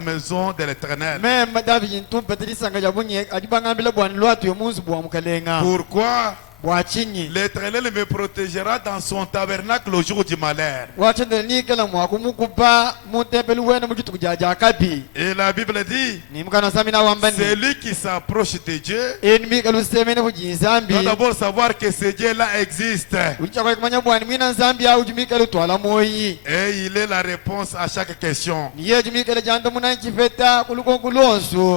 maison de l'Éternel. Pourquoi? L'Éternel me protégera dans son tabernacle au jour du malheur. Et la Bible dit, celui qui s'approche de Dieu doit d'abord savoir que ce Dieu-là existe. Et il est la réponse à chaque question.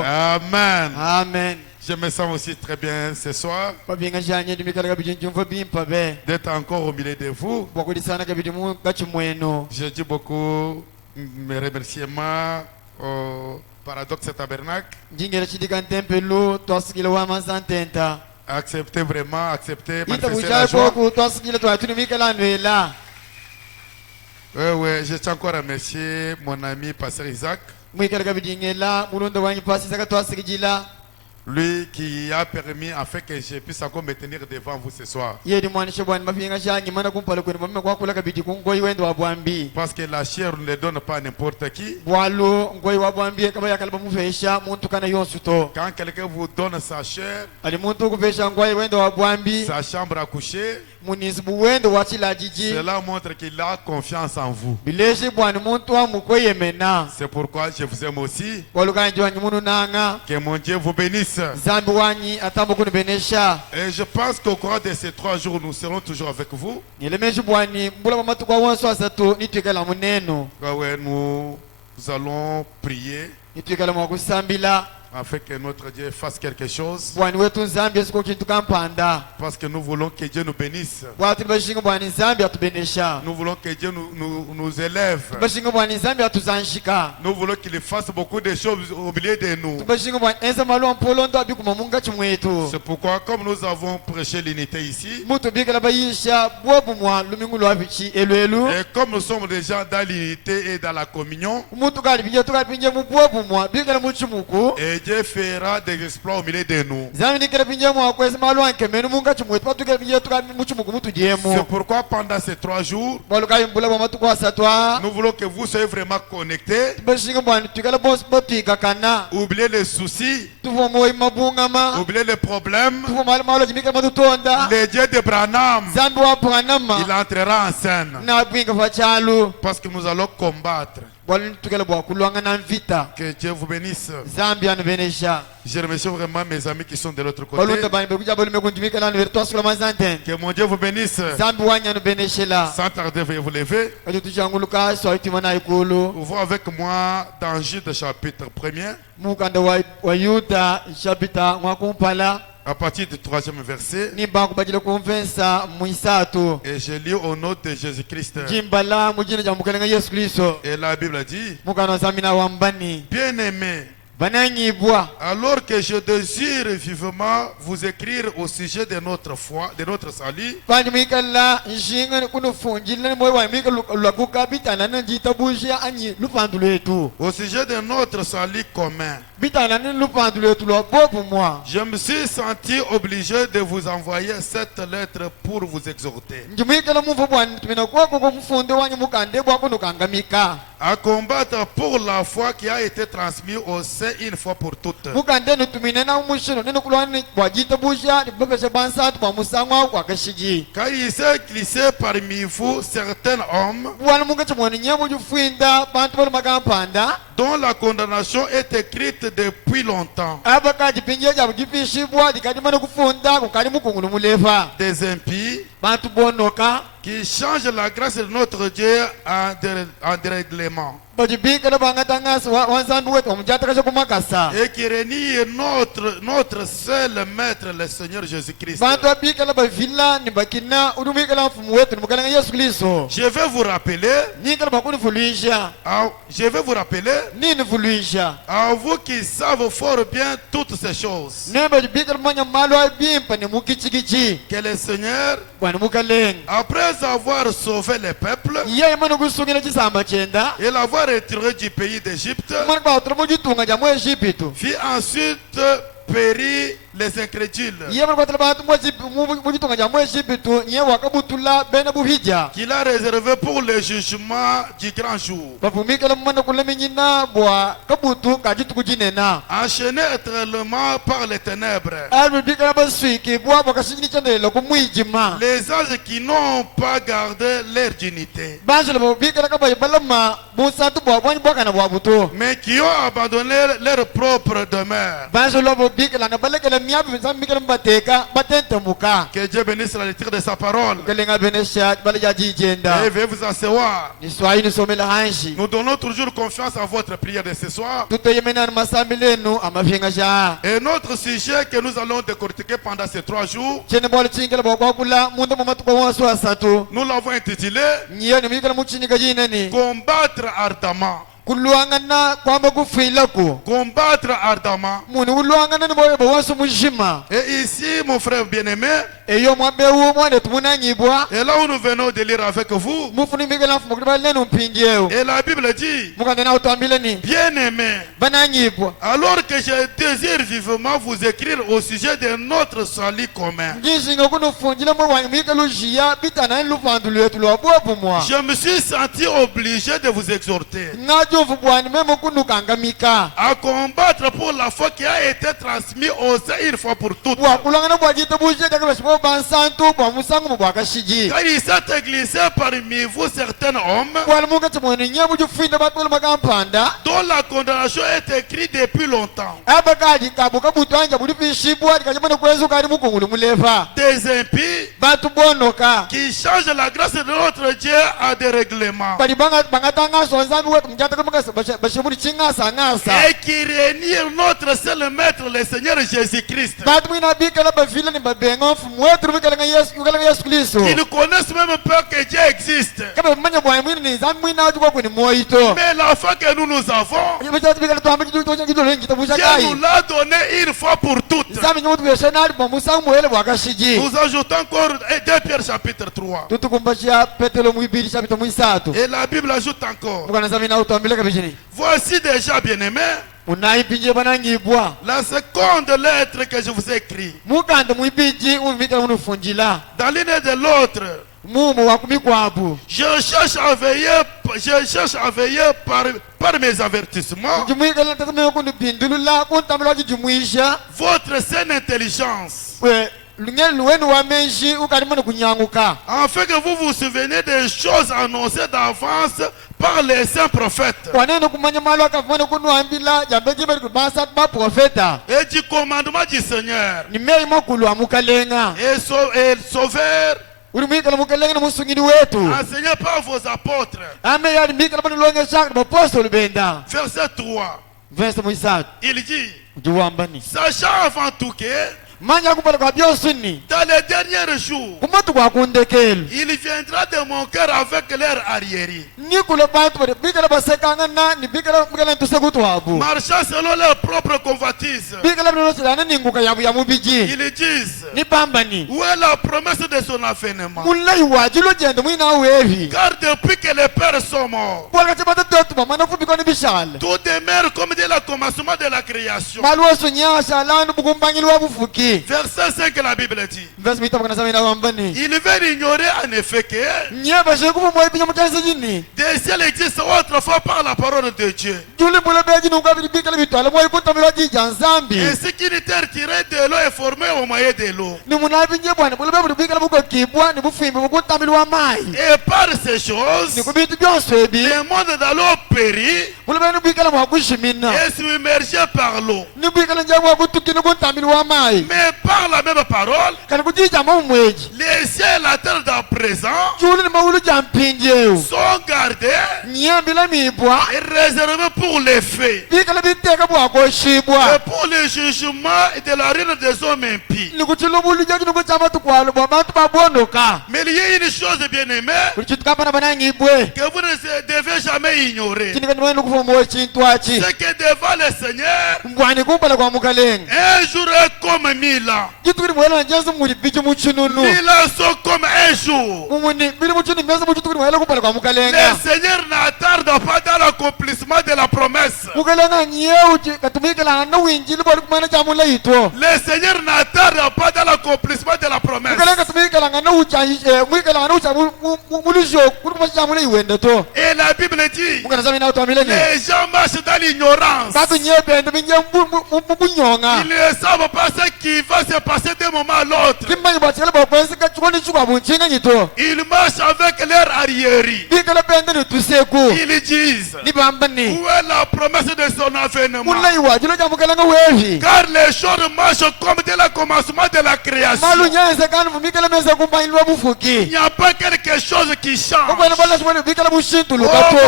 Amen. Amen. Je me sens aussi très bien ce soir d'être encore au milieu de vous. Je dis beaucoup mes remerciements au Paradoxe Tabernacle. Acceptez vraiment, acceptez, manifestez la joie. Oui, je tiens encore à remercier mon ami Pasteur Isaac. Lui qui a permis afin que je puisse encore me tenir devant vous ce soir. Parce que la chair ne donne pas à n'importe qui. Quand quelqu'un vous donne sa chair, sa chambre à coucher, cela montre qu'il a confiance en vous. C'est pourquoi je vous aime aussi. Que mon Dieu vous bénisse. Et je pense qu'au cours de ces 3 jours, nous serons toujours avec vous. Nous allons prier afin que notre Dieu fasse quelque chose. Parce que nous voulons que Dieu nous bénisse. Nous voulons que Dieu nous élève. Nous voulons qu'il fasse beaucoup de choses au milieu de nous. C'est pourquoi, comme nous avons prêché l'unité ici, et comme nous sommes déjà dans l'unité et dans la communion, et Dieu fera des exploits au milieu de nous. C'est pourquoi pendant ces 3 jours, nous voulons que vous soyez vraiment connectés. Oubliez les soucis, oubliez les problèmes. Le Dieu de Branham, il entrera en scène. Parce que nous allons combattre. Que Dieu vous bénisse. Je remercie vraiment mes amis qui sont de l'autre côté. Que mon Dieu vous bénisse. Sans tarder, veuillez vous lever. Ouvrez avec moi dans Jude chapitre 1er. À partir du 3e verset. Et je lis au nom de Jésus-Christ. Et la Bible dit, bien-aimés, alors que je désire vivement vous écrire au sujet de notre foi, de notre salut, au sujet de notre salut commun, je me suis senti obligé de vous envoyer cette lettre pour vous exhorter à combattre pour la foi qui a été transmise au sein une fois pour toutes. Car il s'est glissé parmi vous certains hommes dont la condamnation est écrite depuis longtemps. Des impies qui changent la grâce de notre Dieu en dérèglement. Et qui renie notre seul maître, le Seigneur Jésus-Christ. Je vais vous rappeler à vous qui savent fort bien toutes ces choses, que le Seigneur, après avoir sauvé les peuples et l'avoir retiré du pays d'Égypte, fit ensuite périr les incrédules. Qu'il a réservé pour le jugement du grand jour. Enchaînés éternellement par les ténèbres. Les anges qui n'ont pas gardé leur dignité. Mais qui ont abandonné leur propre demeure. Que Dieu bénisse la lecture de sa parole. Et veuillez vous asseoir. Nous donnons toujours confiance à votre prière de ce soir. Et notre sujet que nous allons décortiquer pendant ces 3 jours, nous l'avons intitulé Combattre ardemment. Combattre ardemment. Et ici, mon frère bien-aimé, et là où nous venons de lire avec vous, et la Bible dit, bien-aimé, alors que je désire vivement vous écrire au sujet de notre salut commun, je me suis senti obligé de vous exhorter à combattre pour la foi qui a été transmise aux saints une fois pour toutes. Car il s'est glissé parmi vous certains hommes dont la condamnation est écrite depuis longtemps. Des impies qui changent la grâce de notre Dieu à des règlements. Et qui réunissent notre seul maître, le Seigneur Jésus-Christ. Ils ne connaissent même pas que Dieu existe. Mais la foi que nous avons, Dieu nous l'a donné une fois pour toutes. Nous ajoutons encore 2 Pierre chapitre 3. Et la Bible ajoute encore. Voici déjà, bien-aimés, la seconde lettre que je vous ai écrite. Dans l'une et de l'autre, je cherche à veiller par mes avertissements votre saine intelligence, afin que vous vous souveniez des choses annoncées d'avance par les saints prophètes et du commandement du Seigneur et sauveur enseigné par vos apôtres. Verset 3. Il dit, sachant avant tout que dans les derniers jours, il viendra de mon cœur avec l'air arriéré, marchant selon leur propre convoitise. Ils disent, où est la promesse de son avènement? Car depuis que les pères sont morts, tout demeure comme dès le commencement de la création. Verset 5, la Bible dit, il veut ignorer en effet que des ciels existent autrefois par la parole de Dieu, ainsi qu'une terre tirée de l'eau est formée au moyen de l'eau. Et par ces choses, le monde dans l'eau périt et submergé par l'eau. Mais par la même parole, les cieux et la terre d'à présent sont gardés et réservés pour les faits et pour le jugement de la ruine des hommes impies. Mais il y a une chose, bien aimée, que vous ne devez jamais ignorer. C'est que devant le Seigneur, un jour est comme 1000 1000 ans. 1000 ans sont comme un jour. Le Seigneur n'attarde pas dans l'accomplissement de la promesse. Le Seigneur n'attarde pas dans l'accomplissement de la promesse. Et la Bible dit, les gens marchent dans l'ignorance. Ils ne savent pas ce qui va se passer d'un moment à l'autre. Ils marchent avec leur arriéré. Ils disent, où est la promesse de son avènement? Car les choses marchent comme dès le commencement de la création. Il n'y a pas quelque chose qui change. Oh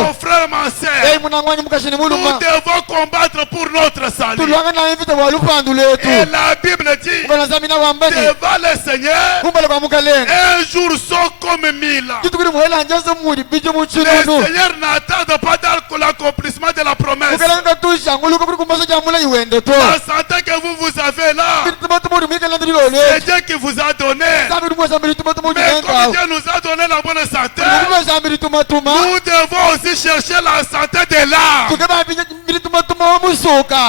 mon frère, ma sœur, nous devons combattre pour notre salut. Et la Bible dit, devant le Seigneur, un jour sont comme 1000 ans. Le Seigneur n'attend pas dans l'accomplissement de la promesse. La santé que vous avez là, c'est Dieu qui vous a donné. Mais comme Dieu nous a donné la bonne santé, nous devons aussi chercher la santé de l'âme.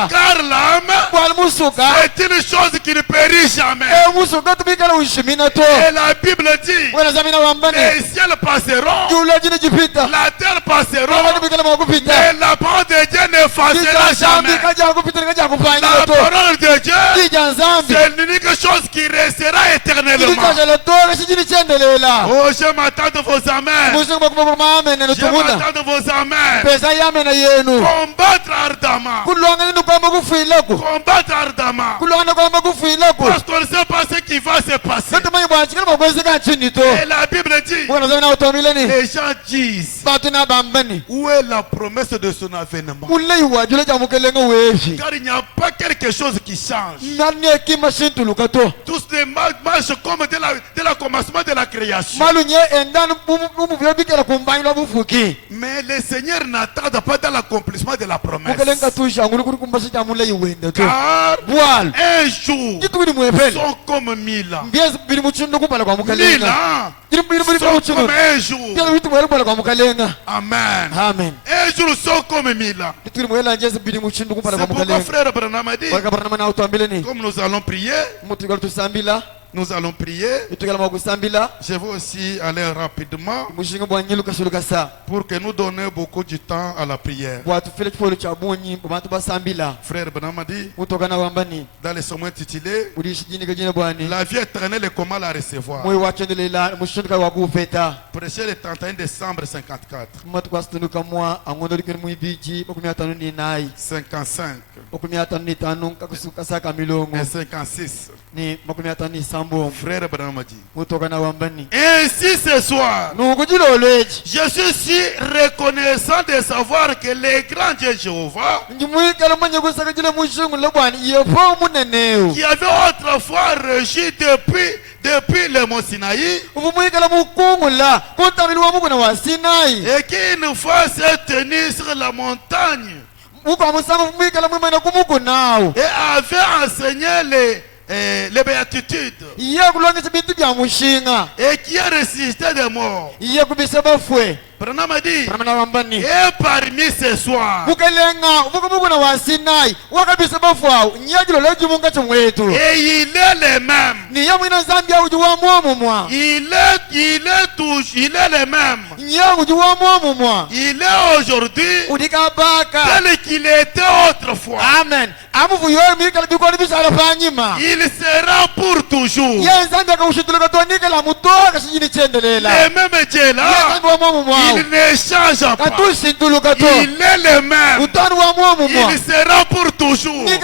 Car l'âme, c'est une chose qui ne périt jamais. Et la Bible dit, les ciels passeront, la terre passera, mais la parole de Dieu n'effacera jamais. La parole de Dieu, c'est l'unique chose qui restera éternellement. Oh, je m'attends de vos amens. Je m'attends de vos amens. Combattre ardemment. Combattre ardemment. Parce qu'on ne sait pas ce qui va se passer. Et la Bible dit, les gens disent, où est la promesse de son avènement? Car il n'y a pas quelque chose qui change. Tous les marchent comme dès le commencement de la création. Mais le Seigneur n'attend pas dans l'accomplissement de la promesse. Car un jour sont comme 1000 ans. 1000 ans sont comme un jour. Amen. Amen. Un jour sont comme 1000 ans. C'est pourquoi frère Branham a dit, comme nous allons prier, nous allons prier. Je vais aussi aller rapidement pour que nous donnions beaucoup de temps à la prière. Frère Branham a dit, dans les sermons intitulés, la vie éternelle et comment la recevoir. Prêché le 31 décembre 54. 55 et 56. Frère Branham dit, ainsi ce soir, je suis si reconnaissant de savoir que le grand Dieu Jéhovah, qui avait autrefois régi depuis le mont Sinaï, et qui une fois s'est tenu sur la montagne et avait enseigné les béatitudes, et qui a résisté des morts. Branham a dit, et parmi ce soir, et il est le même. Il est le même. Il est aujourd'hui tel qu'il était autrefois. Amen. Il sera pour toujours. Le même Dieu là, il ne change pas. Il est le même. Il sera pour toujours. S'il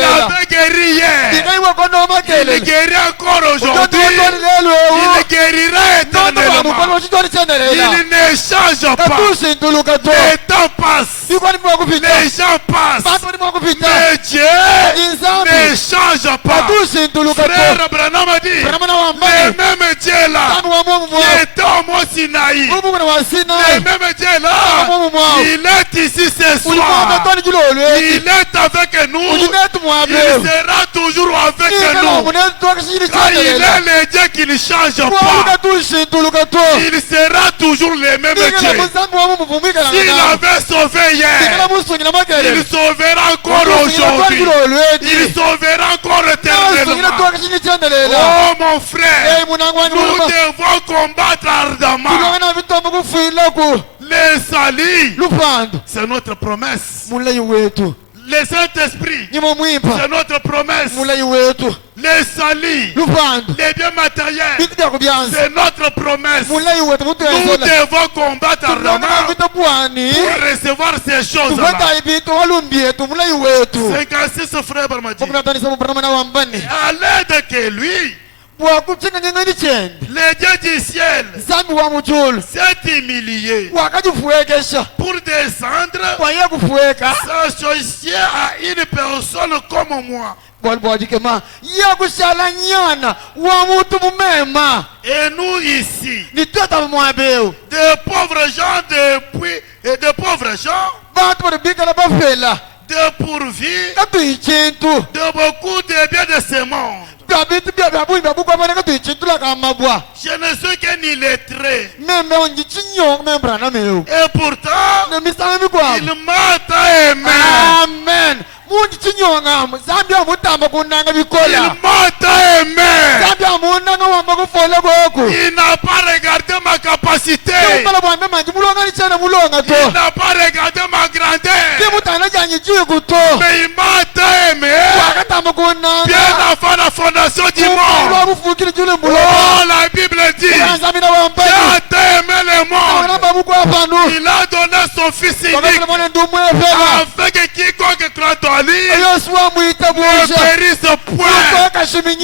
avait guéri hier, il guérit encore aujourd'hui. Il guérira éternellement. Il ne change pas. Le temps passe. Les gens passent. Mais Dieu ne change pas. Frère Branham a dit, le même Dieu là, qui était au mont Sinaï, le même Dieu là, il est ici ce soir. Il est avec nous. Il sera toujours avec avec nous. Car il est le Dieu qui ne change pas. Il sera toujours le même Dieu. S'il avait sauvé hier, il sauvera encore aujourd'hui. Il sauvera encore éternellement. Oh mon frère, nous devons combattre ardemment. Le salut, c'est notre promesse. Le Saint-Esprit, c'est notre promesse. Le salut, les biens matériels, c'est notre promesse. Nous devons combattre ardemment pour recevoir ces choses-là. 56 frères Bramadi. À l'aide que lui, le Dieu du ciel s'est humilié pour descendre, s'associer à une personne comme moi. Et nous ici, de pauvres gens de pauvres gens, dépourvus de beaucoup de biens de ce monde. Je ne suis qu'un illettré. Et pourtant, il m'a aimé. Amen. Il m'a aimé. Il n'a pas regardé ma capacité. Il n'a pas regardé ma grandeur. Mais il m'a aimé bien avant la fondation du monde. Oh, la Bible dit, Dieu a aimé le monde. Il a donné son Fils unique afin que quiconque croit en lui ne périsse point, mais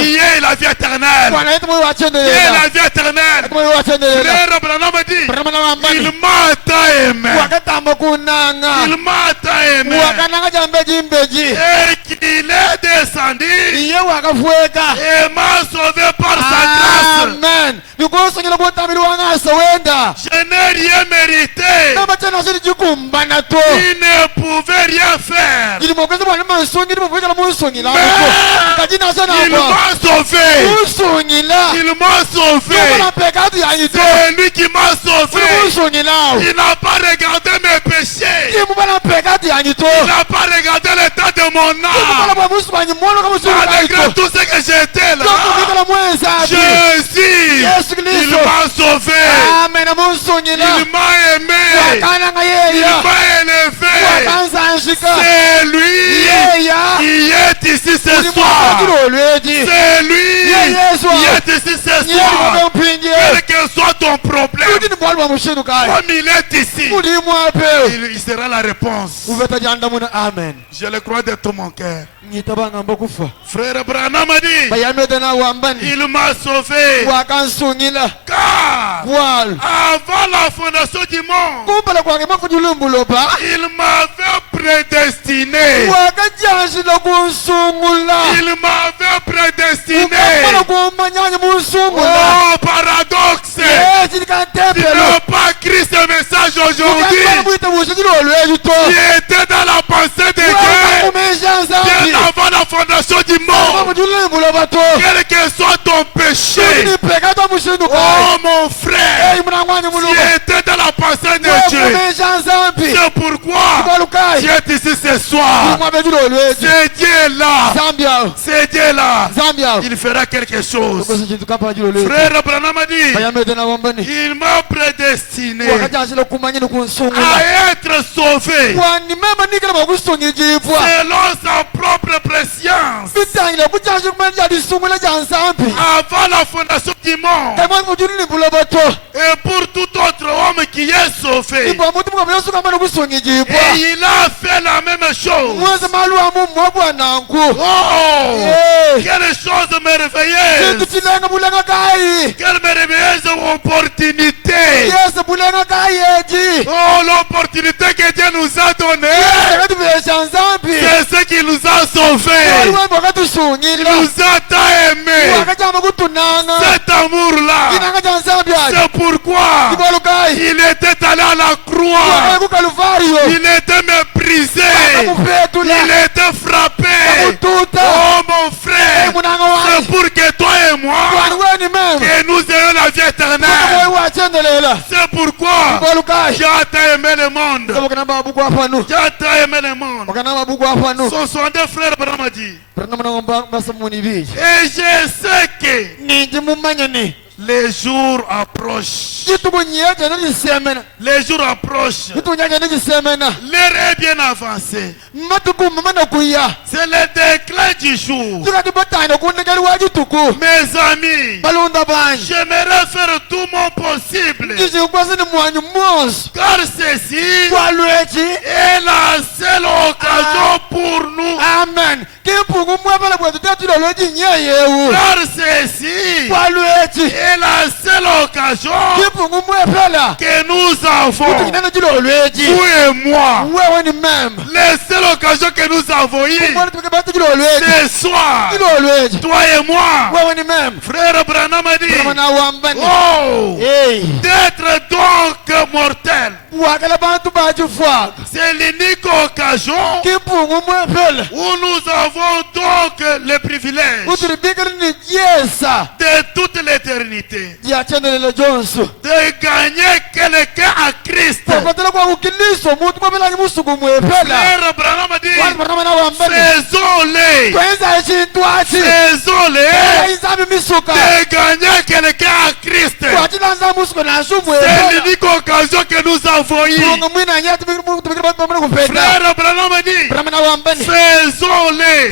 qui est la vie éternelle. Qui est la vie éternelle. Frère Branham dit, il m'a aimé. Il m'a aimé. Et qu'il est descendu et m'a sauvé par sa grâce. Amen. Je n'ai rien mérité. Il ne pouvait rien faire. Mais il m'a sauvé. Il m'a sauvé. C'est lui qui m'a sauvé. Il n'a pas regardé mes péchés. Il n'a pas regardé l'état de mon âme. Malgré tout ce que j'étais là, Jésus, il m'a sauvé. Il m'a aimé. Il m'a élevé. C'est lui qui est ici ce soir. C'est lui qui est ici ce soir. Quel que soit ton problème, comme il est ici, il sera la réponse. Amen. Je le crois de tout mon cœur. Frère Branham a dit, il m'a sauvé. Car avant la fondation du monde, il m'avait prédestiné. Il m'avait prédestiné. Oh, paradoxe. Tu n'as pas Christ ce message aujourd'hui. Tu étais dans la pensée de Dieu bien avant la fondation du monde. Quel que soit ton péché, oh mon frère, tu étais dans la pensée de Dieu. C'est pourquoi tu es ici ce soir. C'est Dieu là. C'est Dieu là. Il fera quelque chose. Frère Branham a dit, il m'a prédestiné à être sauvé selon sa propre préscience. Avant la fondation du monde. Et pour tout autre homme qui est sauvé. Et il a fait la même chose. Oh, quelle chose merveilleuse. Quelle merveilleuse opportunité. Oh, l'opportunité que Dieu nous a donnée. C'est ce qui nous a sauvés. Il nous a tant aimés. Cet amour-là, c'est pourquoi il était allé à la croix. Il était méprisé. Il était frappé. C'est pour que toi et moi, que nous ayons la vie éternelle. C'est pourquoi Dieu a aimé le monde. Dieu a aimé le monde. Ce sont des frères Bramadi. Et je sais que les jours approchent. Les jours approchent. L'heure est bien avancée. C'est le déclin du jour. Mes amis, j'aimerais faire tout mon possible, car ceci est la seule occasion pour nous. Amen. Car ceci est la seule occasion que nous avons, vous et moi. La seule occasion que nous avons eue ce soir, toi et moi, frère Branham a dit, oh, d'être donc mortel. C'est l'unique occasion où nous avons donc le privilège de toute l'éternité de gagner quelqu'un à Christ. Frère Branham a dit, faisons-les de gagner quelqu'un à Christ. C'est l'unique occasion que nous avons eue. Frère Branham a dit, faisons-les.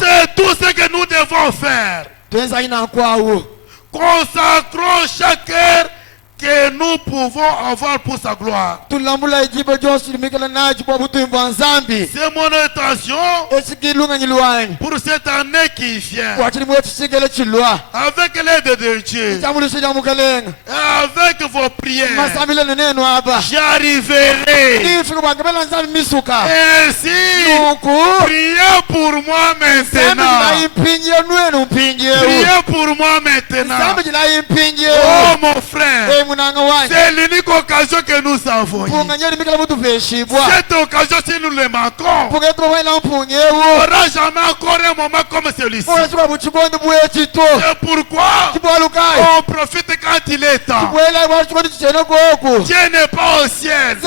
C'est tout ce que nous devons faire. Consacrons chaque heure que nous pouvons avoir pour sa gloire. C'est mon intention pour cette année qui vient. Avec l'aide de Dieu, avec vos prières, j'arriverai. Ainsi, priez pour moi maintenant. Priez pour moi maintenant. Oh mon frère, c'est l'unique occasion que nous avons. Cette occasion, si nous le manquons, on n'aura jamais encore un moment comme celui-ci. C'est pourquoi on profite quand il est temps. Dieu n'est pas au ciel.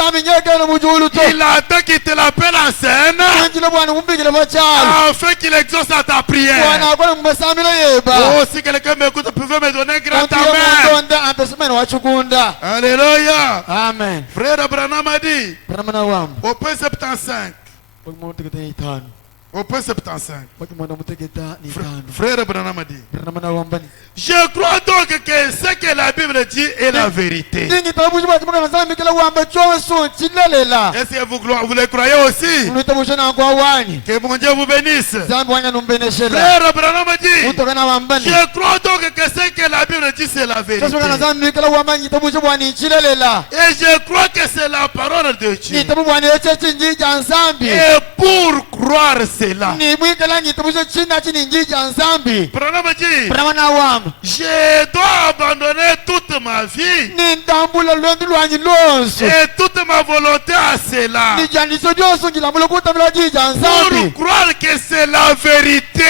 Il attend qu'il te l'appelle en scène afin qu'il exauce à ta prière. Oh, si quelqu'un m'écoute, vous pouvez me donner un grand amen. Alléluia. Amen. Frère Branham a dit au point 75. Au point 75. Frère Branham a dit, je crois donc que ce que la Bible dit est la vérité. Est-ce que vous le croyez aussi? Que mon Dieu vous bénisse. Frère Branham a dit, je crois donc que ce que la Bible dit c'est la vérité. Et je crois que c'est la parole de Dieu. Et pour croire cela, Branham a dit, je dois abandonner toute ma vie et toute ma volonté à cela pour croire que c'est la vérité.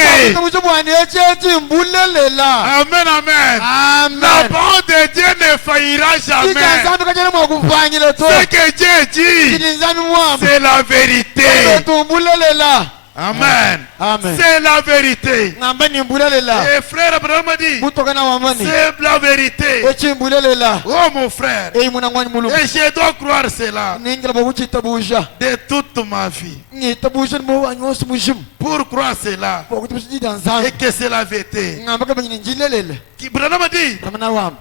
Amen, amen. La parole de Dieu ne faillira jamais. Ce que Dieu dit, c'est la vérité. Amen. Amen. C'est la vérité. Et frère Abraham a dit, c'est la vérité. Oh mon frère. Et je dois croire cela de toute ma vie. Pour croire cela et que c'est la vérité. Branham a dit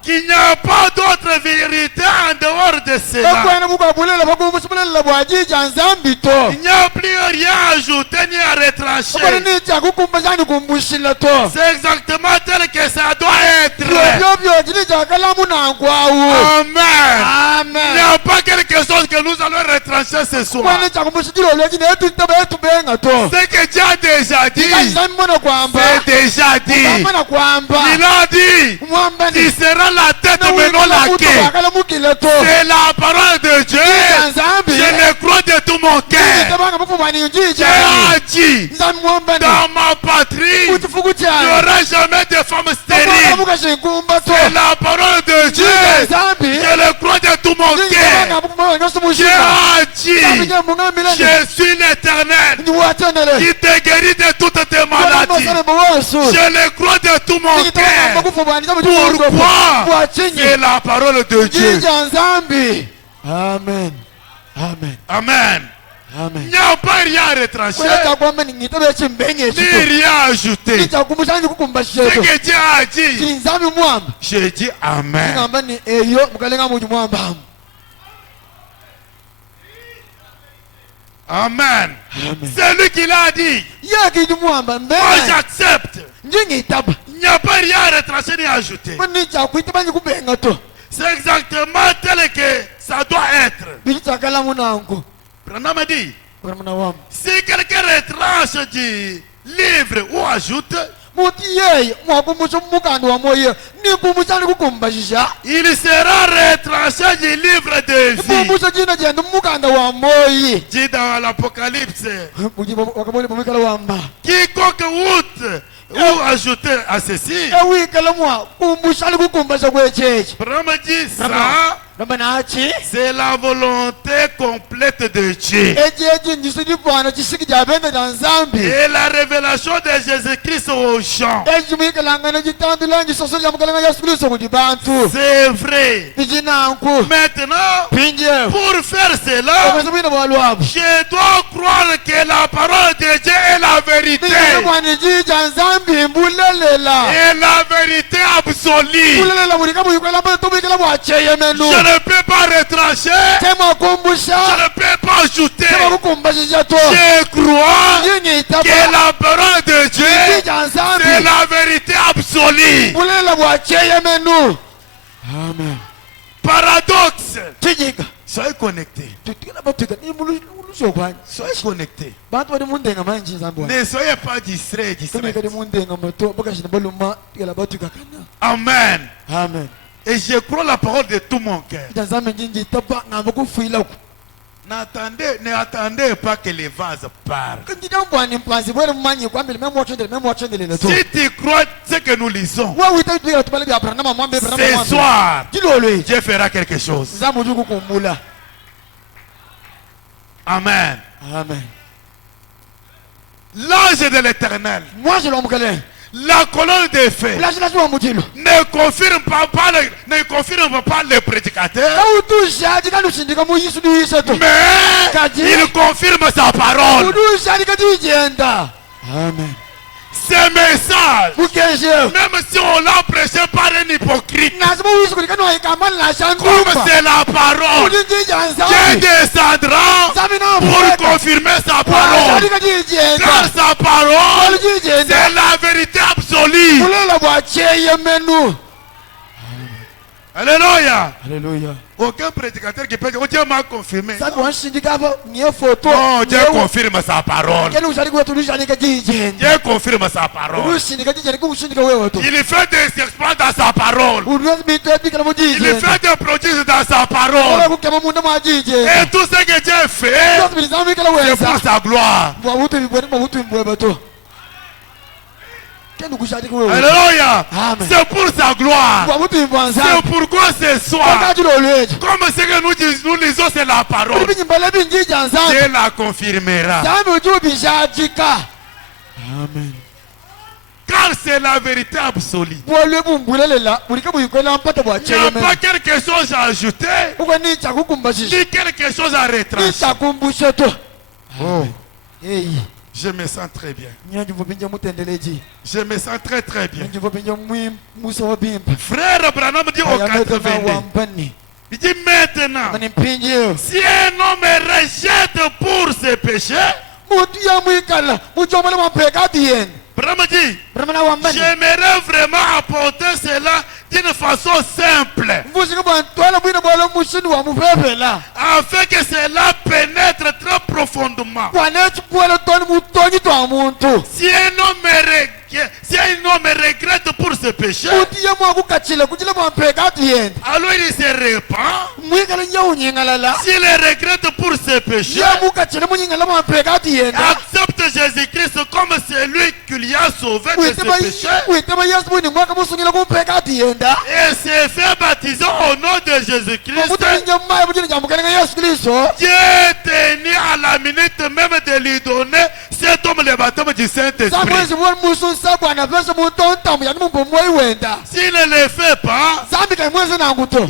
qu'il n'y a pas d'autre vérité en dehors de cela. Il n'y a plus rien à ajouter ni à retrancher. C'est exactement tel que ça doit être. Amen. Il n'y a pas quelque chose que nous allons retrancher ce soir. Ce que Dieu a déjà dit, c'est déjà dit. Il a dit, tu seras la tête mais non la queue. C'est la parole de Dieu. Je le crois de tout mon mon cœur. J'ai dit, dans ma patrie, il n'y aura jamais de femmes stériles. C'est la parole de Dieu. Je le crois de tout mon cœur. J'ai dit, je suis l'Éternel qui te guérit de toutes tes maladies. Je le crois de tout mon cœur. Pourquoi? C'est la parole de Dieu. Amen. Amen. Amen. Il n'y a pas rien à retrancher, ni rien à ajouter. Ce que Dieu a dit, j'ai dit Amen. Amen. C'est lui qui l'a dit. Moi j'accepte. Il n'y a pas rien à retrancher ni à ajouter. C'est exactement tel que ça doit être. Branham dit, si quelqu'un retranche du livre ou ajoute, il sera retranché du livre de vie. Dit dans l'Apocalypse, quiconque ôte ou ajoute à ceci, Branham dit ça, c'est la volonté complète de Dieu. Et la révélation de Jésus-Christ aux gens. C'est vrai. Maintenant, pour faire cela, je dois croire que la parole de Dieu est la vérité. Et la vérité absolue. Je ne peux pas retrancher. Je ne peux pas ajouter. Je crois que la parole de Dieu, c'est la vérité absolue. Amen. Paradoxe. Soyez connectés. Soyez connectés. Ne soyez pas distraits. Amen. Amen. Et je crois la parole de tout mon cœur. N'attendez pas que les vases partent. Si tu crois ce que nous lisons, ce soir, Dieu fera quelque chose. Amen. Amen. L'ange de l'Éternel, la colonne de feu, ne confirme pas le prédicateur, mais il confirme sa parole. Amen. Ce message, même si on l'a prêché par un hypocrite, comme c'est la parole, Dieu descendra pour confirmer sa parole. Car sa parole, c'est la vérité absolue. Alléluia. Alléluia. Aucun prédicateur qui peut dire Dieu m'a confirmé. Non, Dieu confirme sa parole. Dieu confirme sa parole. Il fait des exploits dans sa parole. Il fait des prodiges dans sa parole. Et tout ce que Dieu fait, c'est pour sa gloire. Alléluia. C'est pour sa gloire. C'est pourquoi ce soir, comme ce que nous lisons, c'est la parole, Dieu la confirmera. Amen. Car c'est la vérité absolue. Il n'y a pas quelque chose à ajouter, ni quelque chose à retrancher. Oh. Je me sens très bien. Je me sens très très bien. Frère Branham dit au 82. Il dit maintenant, si un homme rejette pour ses péchés, Branham dit, j'aimerais vraiment apporter cela d'une façon simple, afin que cela pénètre très profondément. Si un un homme regrette pour ses péchés, alors il se répand. S'il regrette pour ses péchés, accepte Jésus-Christ comme celui qui lui a sauvé de ses péchés, et s'est fait baptiser au nom de Jésus-Christ, Dieu tenu à la minute même de lui donner cet homme le baptême du Saint-Esprit. S'il ne le fait pas,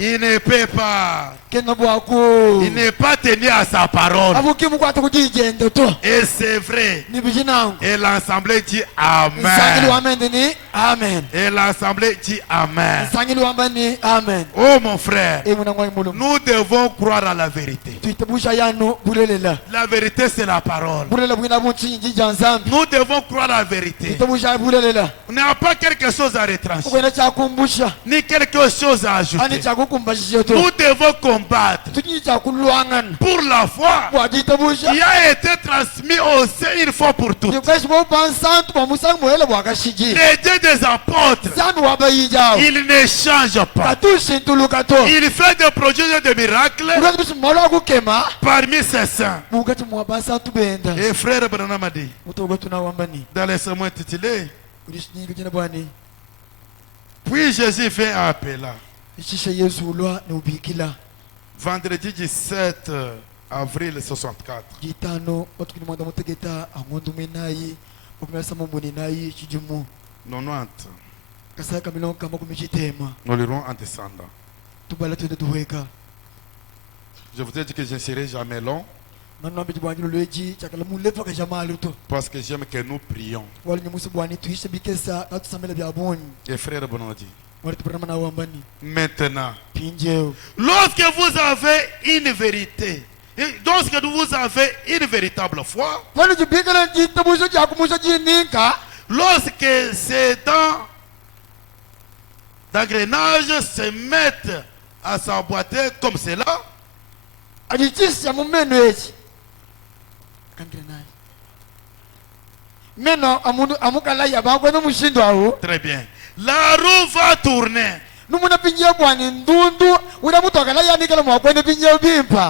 il ne peut pas. Il n'est pas tenu à sa parole. Et c'est vrai. Et l'Assemblée dit Amen. Et l'Assemblée dit Amen. Oh mon frère, nous devons croire à la vérité. La vérité c'est la parole. Nous devons croire à la vérité. On n'a pas quelque chose à retrancher, ni quelque chose à ajouter. Nous devons combattre pour la foi qui a été transmis aussi une fois pour toutes. Les dieux des apôtres, il ne change pas. Il fait des prodiges et des miracles parmi ses saints. Et frère Branham a dit dans les sermons intitulés, puis Jésus fait un appel là. Vendredi 17 avril 64. Nous lirons en descendant. Je vous ai dit que je ne serai jamais long, parce que j'aime que nous prions. Et frère Bonondi, maintenant, lorsque vous avez une vérité, lorsque vous avez une véritable foi, lorsque ces dents d'engrenage se mettent à s'emboîter comme cela, très bien. La roue va tourner.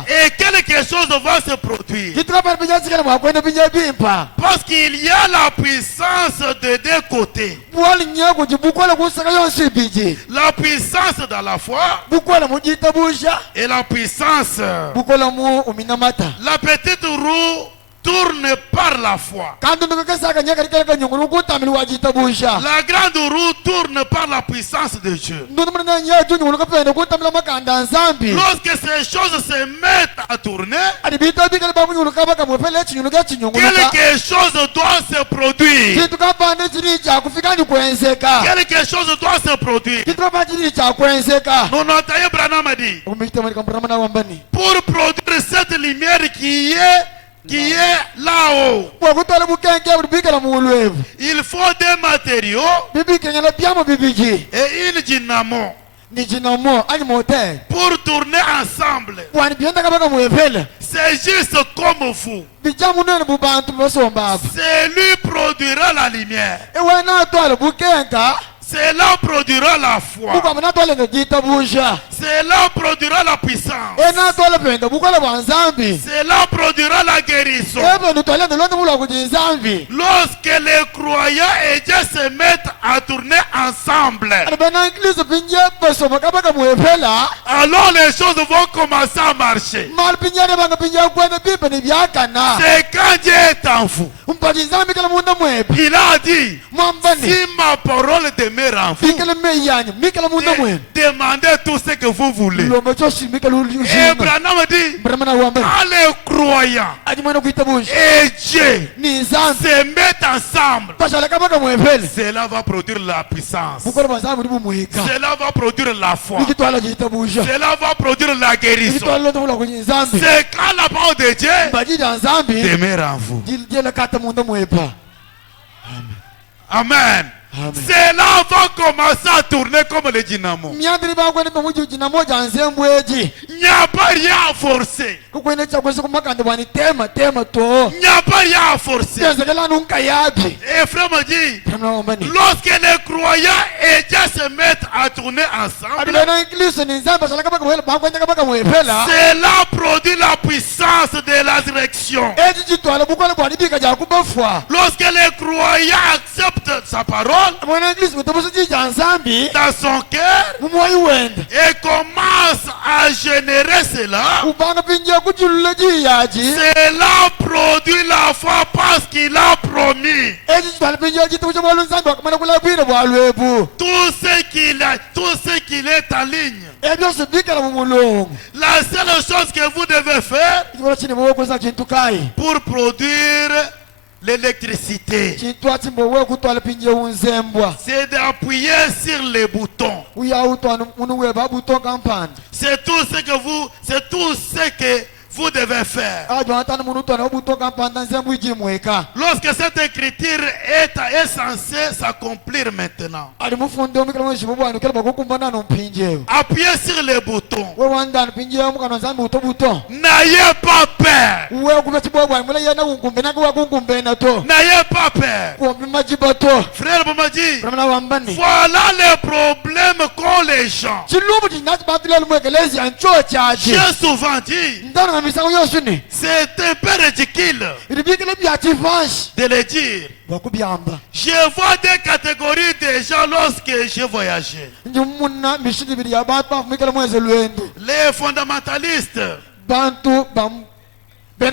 Et quelque chose va se produire. Parce qu'il y a la puissance de deux côtés. La puissance dans la foi et la puissance. La petite roue tourne par la foi. La grande roue tourne par la puissance de Dieu. Lorsque ces choses se mettent à tourner, quelque chose doit se produire. Quelque chose doit se produire. Mon entendeur Branham a dit, pour produire cette lumière qui est là-haut, il faut des matériaux et une dynamo pour tourner ensemble. C'est juste comme vous. C'est lui produira la lumière. Cela produira la foi. Cela produira la puissance. Cela produira la guérison. Lorsque les croyants et Dieu se mettent à tourner ensemble, alors les choses vont commencer à marcher. C'est quand Dieu est en vous. Il a dit, si ma parole demeure en vous, demandez tout ce que vous voulez. Et Branham dit, quand les croyants et Dieu se mettent ensemble, cela va produire la puissance. Cela va produire la foi. Cela va produire la guérison. C'est quand la parole de Dieu demeure en vous. Amen. cela va commencer à tourner comme le dynamo. Il n'y a pas rien à forcer. Il n'y a pas rien à forcer. Et frère me dit, lorsque les croyants et Dieu se mettent à tourner ensemble, cela produit la puissance de la direction. Lorsque les croyants acceptent sa parole dans son cœur et commencent à générer cela, cela produit la foi parce qu'il a promis. Tout ce qu'il est en ligne. La seule chose que vous devez faire pour produire l'électricité, c'est d'appuyer sur les boutons. C'est tout ce que vous devez faire. Lorsque cette écriture est censée s'accomplir maintenant, appuyez sur les boutons. N'ayez pas peur. N'ayez pas peur. Frère Boumadi, voilà le problème qu'ont les gens. J'ai souvent dit, c'est un peu ridicule de le dire. Je vois des catégories de gens lorsque je voyageais. Les fondamentalistes et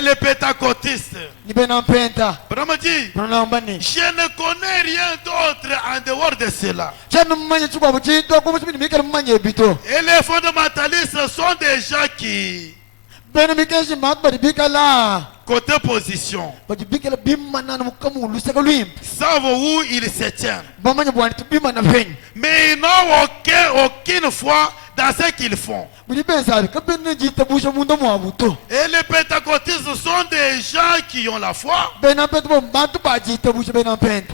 les pétacotistes. Je ne connais rien d'autre en dehors de cela. Et les fondamentalistes sont des gens qui, côté position, savent où ils se tiennent. Mais ils n'ont aucune foi dans ce qu'ils font. Et les pétacotistes sont des gens qui ont la foi,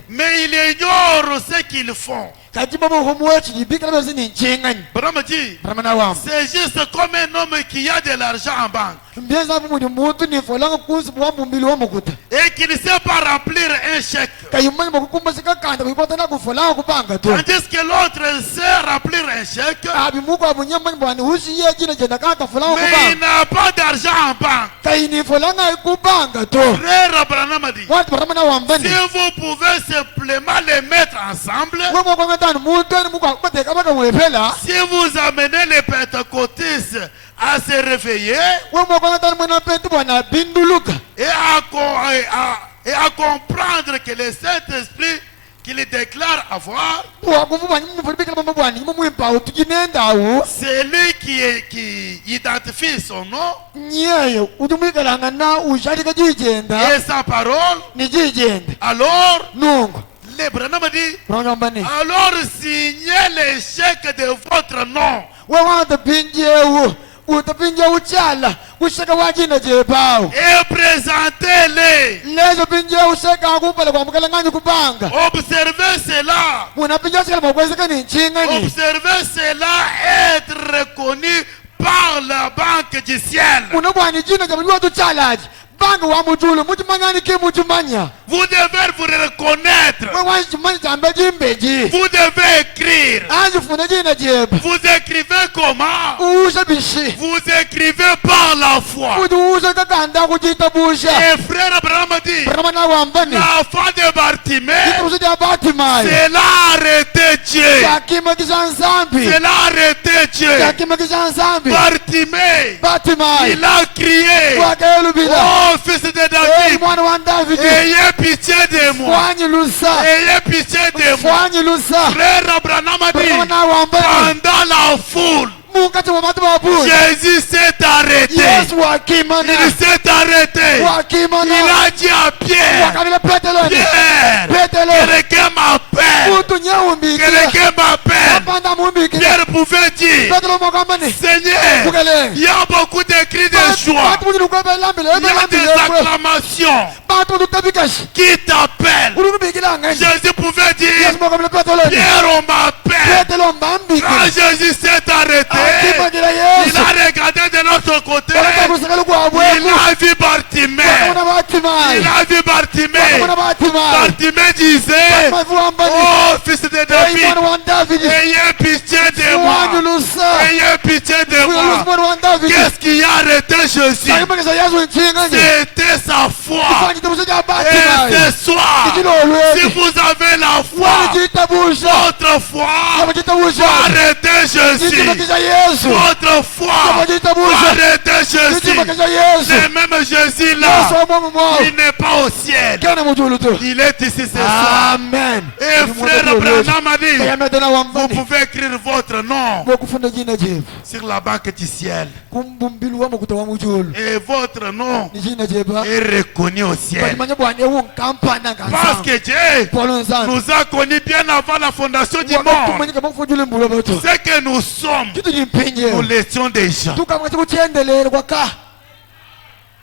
mais ils ignorent ce qu'ils font. C'est juste comme un homme qui a de l'argent en banque et qui ne sait pas remplir un chèque, tandis que l'autre sait remplir un chèque, mais il n'a pas d'argent en banque. Frère Abraham a dit, si vous pouvez simplement les mettre ensemble, si vous amenez les pentecôtistes à se réveiller et à comprendre que le Saint-Esprit qu'il déclare avoir, c'est lui qui identifie son nom et sa parole. Alors les Branham dit, alors signez les chèques de votre nom. Et présentez-les. Observez cela. Observez cela être reconnu par la banque du ciel. Vous devez vous reconnaître. Vous devez écrire. Vous écrivez comment? Vous écrivez par la foi. Et frère Abraham dit, la foi de Bartimée, c'est là arrêté Dieu. C'est là arrêté Dieu. Bartimée, il a crié, oh fils de David, ayez pitié de moi. Ayez pitié de moi. Frère Abraham a dit, pendant la foule, Jésus s'est arrêté. Il s'est arrêté. Il a dit à Pierre, Pierre, quelqu'un m'appelle. Quelqu'un m'appelle. Pierre pouvait dire, Seigneur, il y a beaucoup de cris de joie. Il y a des acclamations. Qui t'appelle? Jésus pouvait dire, Pierre, on m'appelle. Quand Jésus s'est arrêté, il a regardé de l'autre côté. Il a vu Bartimée. Il a vu Bartimée. Bartimée disait, oh fils de David, ayez pitié de moi. Ayez pitié de moi. Qu'est-ce qui a arrêté Jésus? C'était sa foi. Et ce soir, si vous avez la foi, votre foi va arrêter Jésus. Votre foi va arrêter Jésus. Le même Jésus là, il n'est pas au ciel. Il est ici ce soir. Amen. Et frère Branham a dit, vous pouvez écrire votre nom sur la banque du ciel. Et votre nom est reconnu au ciel. Parce que Dieu nous a connus bien avant la fondation du monde. Ce que nous sommes, nous l'étions déjà.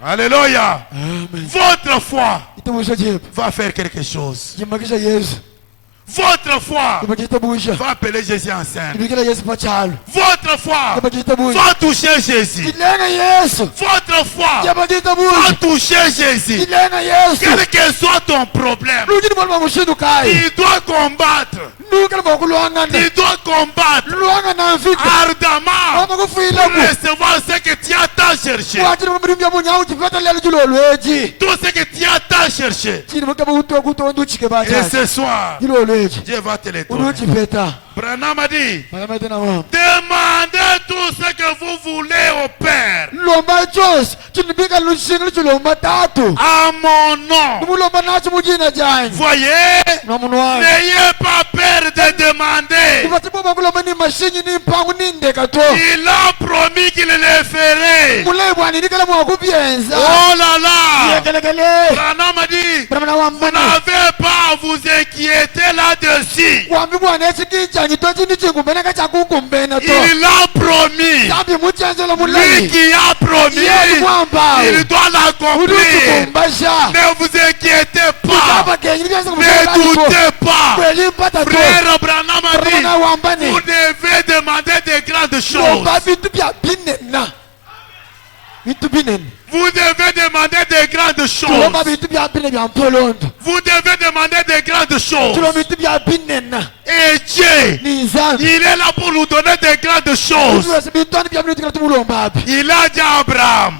Alléluia. Votre foi va faire quelque chose. Votre foi va appeler Jésus en scène. Votre foi va toucher Jésus. Votre foi va toucher Jésus. Quel que soit ton problème, il doit combattre. Il doit combattre ardemment pour recevoir ce que tu as tant cherché. Tout ce que tu as tant cherché. Et ce soir, Dieu va te le donner. Branham a dit, demandez tout ce que vous voulez au Père à mon nom. Voyez, n'ayez pas peur de demander. Il a promis qu'il le ferait. Oh là là, Branham a dit, vous n'avez pas à vous inquiéter là-dessus. Il a promis. Lui qui a promis, il doit l'accomplir. Ne vous inquiétez pas. Ne doutez pas. Frère Branham a dit, vous devez demander de grandes choses. Vous devez demander de grandes choses. Vous devez demander de grandes choses. Et Dieu, il est là pour nous donner de grandes choses. Il a dit à Abraham,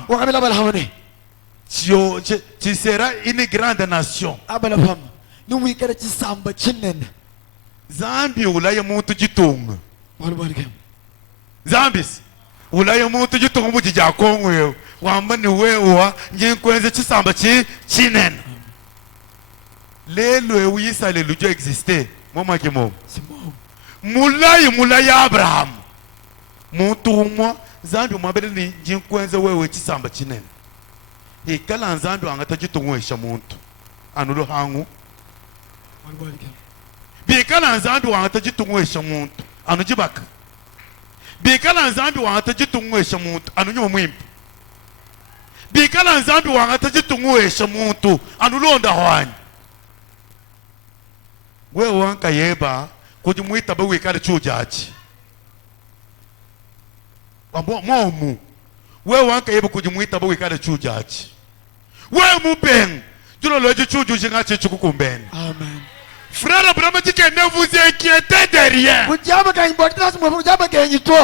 tu seras une grande nation. Zambi ulaye muntu gitunga. Zambis ulaye muntu gitunga mu kijya Kongo. Wambani wewa nginkwenze chisamba chinene. Lelo ewisa le lujo existe. Mama kimo. Mulayi Abraham. Muntu umwa Zambi mwabele ni nginkwenze wewe chisamba chinene. Ikala Nzambi wangata gitunwesha muntu. Anulo hangu. Bikala Nzambi wangata gitunwesha muntu. Anujibaka. Bikala Nzambi wangata gitunwesha muntu. Anunyo mwimpi. Bikala Nzambi wangata gitunwesha muntu. Anulonda hwanyi. Wewe wanka yeba kujimuita bawe kale chujaji. Momu. Wewe wanka yeba kujimuita bawe kale chujaji. Wewe mupeng. Tulo loji chuju jinga chichukukumbeni. Amen. Frère Abraham dit que ne vous inquiétez de rien.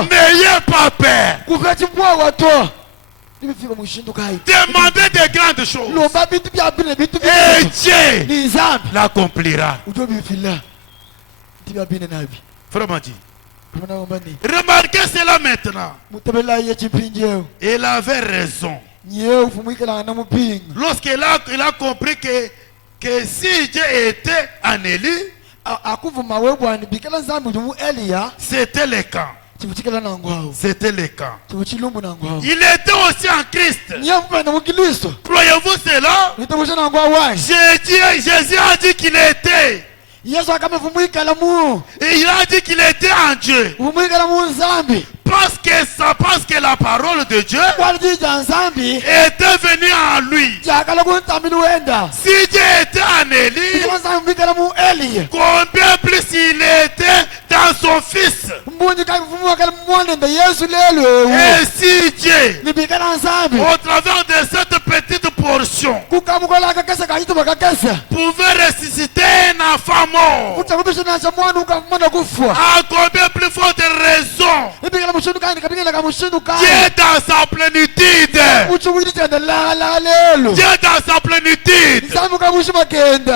N'ayez pas peur. Demandez de grandes choses. Et Dieu l'accomplira. Frère m'a dit. Remarquez cela maintenant. Il avait raison. Lorsqu'il a compris que si Dieu était en Élie, c'était le camp. C'était le camp. Il était aussi en Christ. Croyez-vous cela? Jésus a dit qu'il était Et il a dit qu'il était un Dieu. Parce que la parole de Dieu était venue en lui. Si Dieu était en Élie, combien plus il était dans son fils. Et si Dieu, au travers de cette petite portion, pouvait ressusciter un enfant mort, à combien plus forte raison Dieu dans sa plénitude, Dieu dans sa plénitude,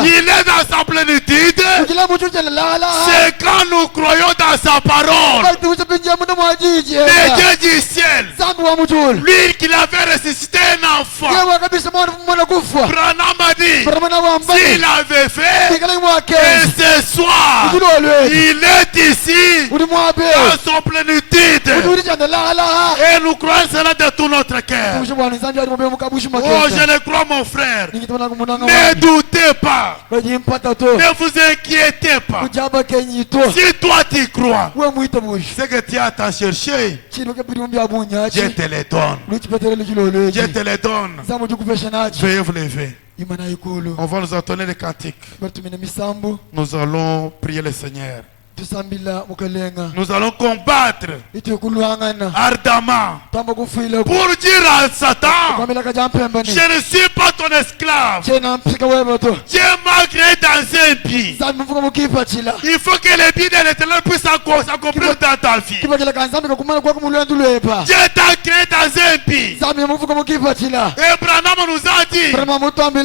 il est dans sa plénitude. C'est quand nous croyons dans sa parole, le Dieu du ciel, lui qui avait ressuscité un enfant. Branham a dit, s'il avait fait, et ce soir, il est ici dans son plénitude. Et nous croyons cela de tout notre cœur. Oh, je le crois, mon frère. Ne doutez pas. Ne vous inquiétez pas. Si toi tu crois, ce que tu as à chercher, Dieu te le donne. Dieu te le donne. Veuillez vous lever. On va nous entonner les cantiques. Nous allons prier le Seigneur. Nous allons combattre ardemment pour dire à Satan, je ne suis pas ton esclave. Dieu m'a créé dans un but. Il faut que le but de l'Éternel puisse s'accomplir dans ta vie. Dieu t'a créé dans un but. Et Branham nous a dit,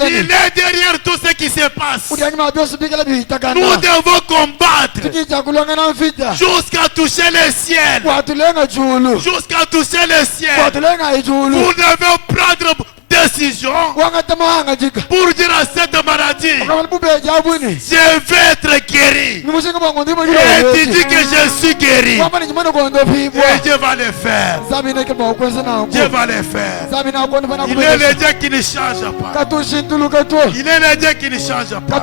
il est derrière tout ce qui se passe. Nous devons combattre jusqu'à toucher le ciel. Jusqu'à toucher le ciel. Vous devez prendre décision pour dire à cette maladie, je vais être guéri. Et tu dis que je suis guéri. Et Dieu va le faire. Dieu va le faire. Il est le Dieu qui ne change pas. Il est le Dieu qui ne change pas.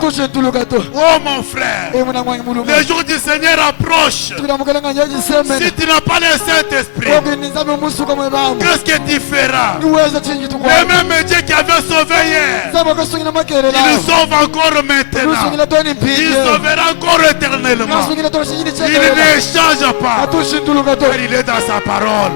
Oh mon frère, le jour du Seigneur approche. Si tu n'as pas le Saint-Esprit, qu'est-ce que tu feras? Le même Dieu qui avait sauvé hier, il nous sauve encore maintenant. Il sauvera encore éternellement. Il ne change pas. Il est dans sa parole.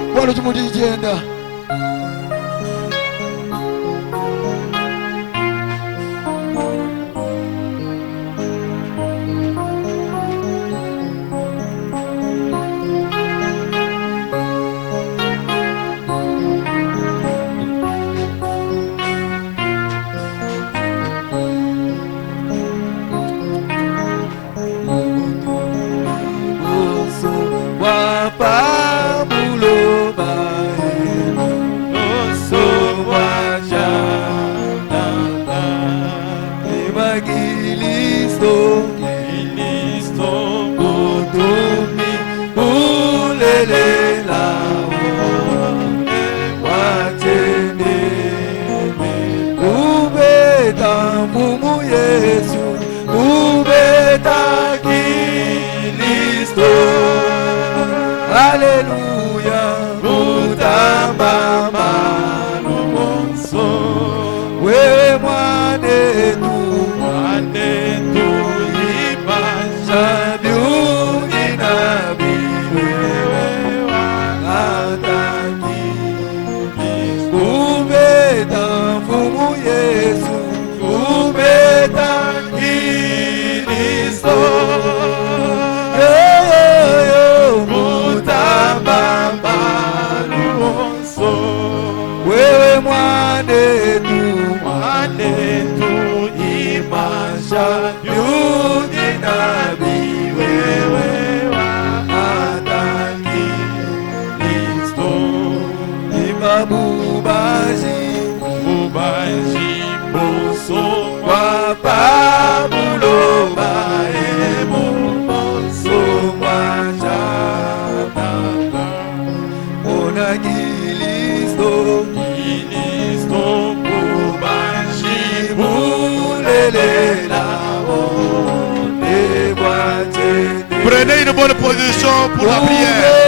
bonne position pour la prière.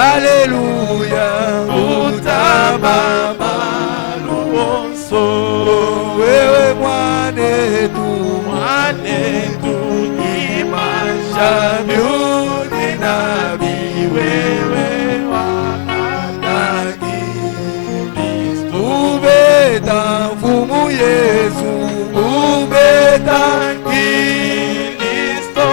Alléluia, utababa luonso, wewe mwanetu imasha miuni nabi, wewe wanataki ubeta mfumu Yesu, ubeta Kristo.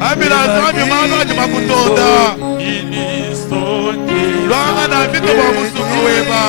Zambila zambi mwana makutonda Lwanga na vitu wa musuku weba